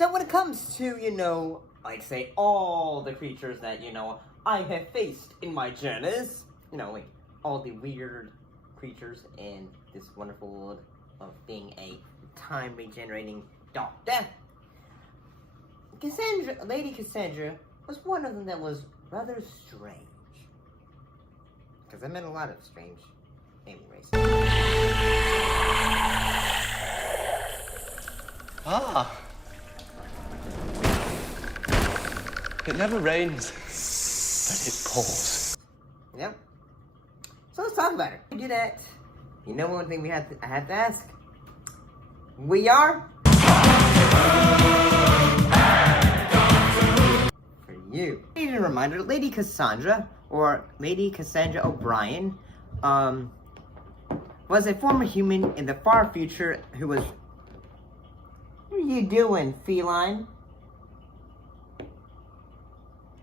So when it comes to, like say all the creatures that, I have faced in my journeys, like all the weird creatures in this wonderful world of being a time regenerating doctor, Lady Cassandra was one of them that was rather strange. Because I met a lot of strange alien races. Ah. It never rains, but it pours. Yep. So let's talk about it. To do that, one thing I have to ask. We are for you. I need a reminder, Lady Cassandra, or Lady Cassandra O'Brien, was a former human in the far future who was... What are you doing, feline?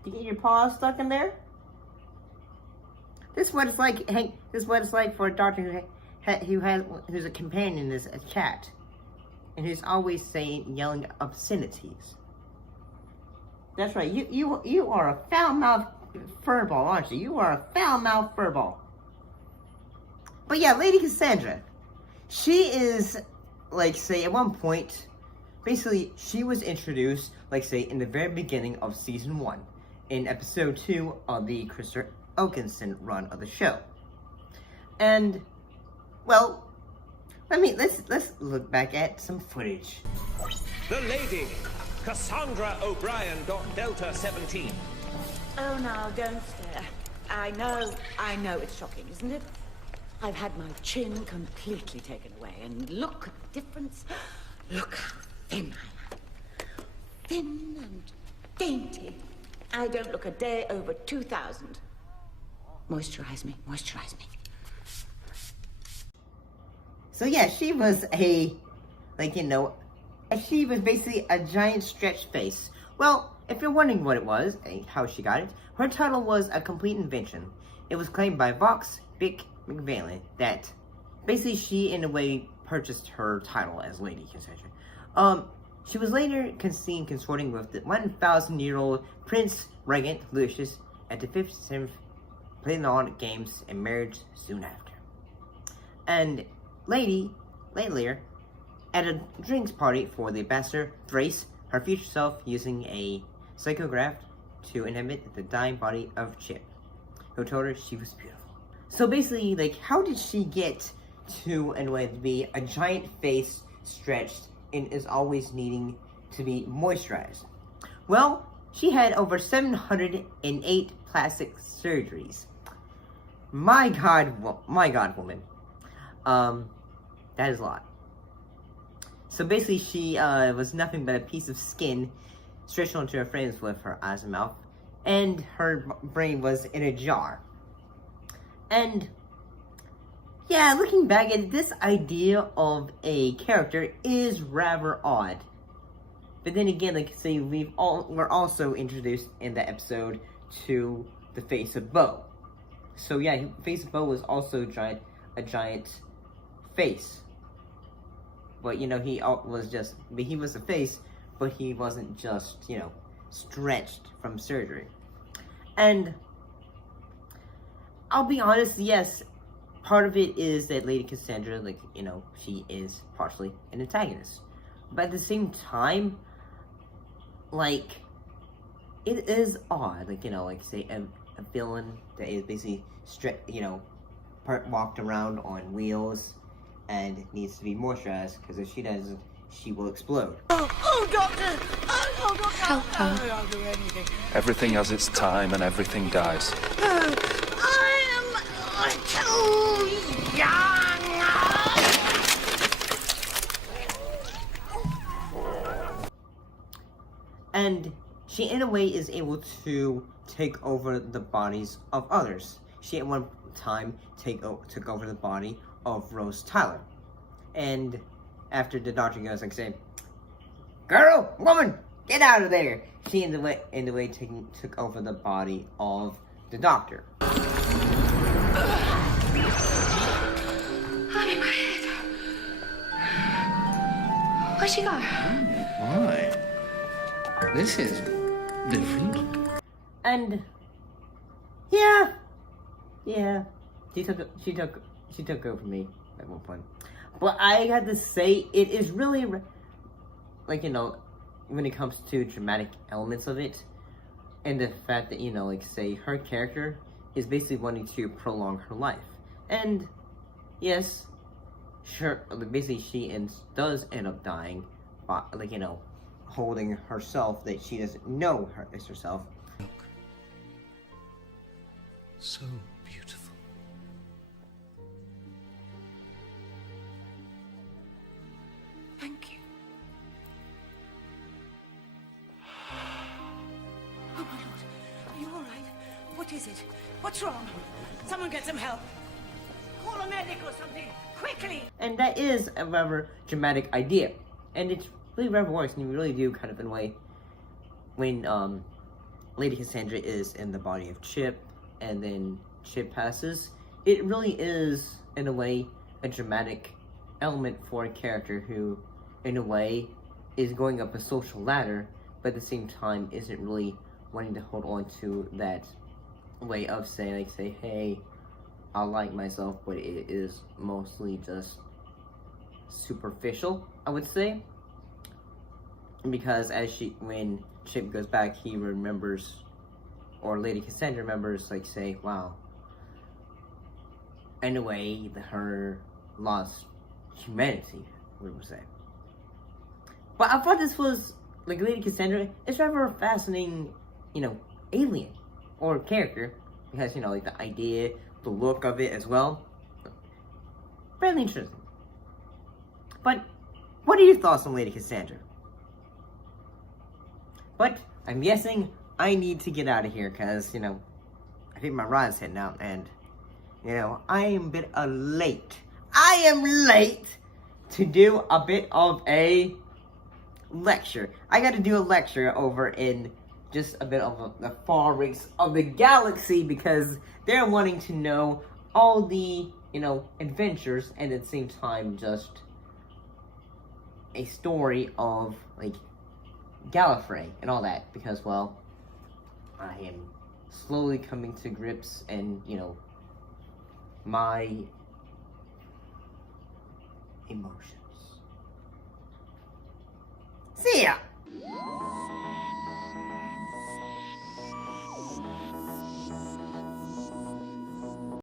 Did you get your paws stuck in there? This is what it's like. Hank, this is what it's like for a doctor who's a companion, is a cat, and who's always yelling obscenities. That's right. You are a foul-mouthed furball, aren't you? You are a foul-mouthed furball. But yeah, Lady Cassandra, she is, like, say, at one point, basically, she was introduced, like, say, in the very beginning of season 1, in episode 2 of the Christopher Oakinson run of the show. And, well, let's look back at some footage. The Lady Cassandra O'Brien, Delta 17. Oh, now, don't stare. I know it's shocking, isn't it? I've had my chin completely taken away, and look at the difference. Look how thin I am. Thin and dainty. I don't look a day over 2,000. Moisturize me, moisturize me. So yeah, she was she was basically a giant stretched face. Well, if you're wondering what it was, how she got it, her title was a complete invention. It was claimed by Vox Bick McValent that basically she, in a way, purchased her title as Lady Cassandra. She was later seen consorting with the 1,000-year-old Prince Regent Lucius at the 57th Pleiadian Games and married soon after. And later, at a drinks party for the ambassador, Thrace, her future self, using a psychograph to inhabit the dying body of Chip, who told her she was beautiful. So basically, like, how did she get to, in a way, to be a giant face stretched and is always needing to be moisturized? Well, she had over 708 plastic surgeries. My God, woman. That is a lot. So basically, she was nothing but a piece of skin stretched onto her frames with her eyes and mouth, and her brain was in a jar. And yeah, looking back at it, this idea of a character is rather odd. But then again, like I say, we're also introduced in the episode to the face of Bo. So yeah, face of Bo was also a giant face. But he was a face, but he wasn't just, stretched from surgery. And I'll be honest, yes, part of it is that Lady Cassandra, she is partially an antagonist. But at the same time, it is odd, say, a villain that is basically, walked around on wheels and needs to be moisturized, because if she doesn't, she will explode. Oh, doctor! Oh, doctor! Help her. I'll do anything. Everything has its time and everything dies. I am too young! And she, in a way, is able to take over the bodies of others. She, at one time, took over the body of Rose Tyler. And after the doctor goes, saying, "Girl, woman, get out of there!" She, in the way, took over the body of the doctor. I'm in my head. Where'd she go? Why? This is different. And yeah, she took over me at one point. But I had to say, it is really like, you know, when it comes to dramatic elements of it, and the fact that, you know, like, say her character is basically wanting to prolong her life, and yes, sure, basically she does end up dying, by, like, you know, holding herself that she doesn't know is herself. So beautiful. Thank you. Oh, my Lord. Are you all right? What is it? What's wrong? Someone get some help. Call a medic or something. Quickly! And that is a rather dramatic idea. And it's really rather works, and you really do kind of in a way when Lady Cassandra is in the body of Chip, and then Chip passes. It really is, in a way, a dramatic element for a character who, in a way, is going up a social ladder, but at the same time isn't really wanting to hold on to that way of say, hey, I like myself, but it is mostly just superficial, I would say. Because when Chip goes back, he remembers, or Lady Cassandra remembers, like, say, wow, in a way, her lost humanity, we would say. But I thought this was, like, Lady Cassandra is rather a fascinating, you know, alien, or character, because, you know, like, the idea, the look of it as well, fairly interesting. But, what are your thoughts on Lady Cassandra? But, I'm guessing I need to get out of here, because, you know, I think my ride's heading out, and, you know, I am a bit late. I am late to do a bit of a lecture. I got to do a lecture over in just a bit of the far reaches of the galaxy, because they're wanting to know all the, you know, adventures, and at the same time just a story of, like, Gallifrey and all that, because, well, I am slowly coming to grips and, you know, my emotions. See ya!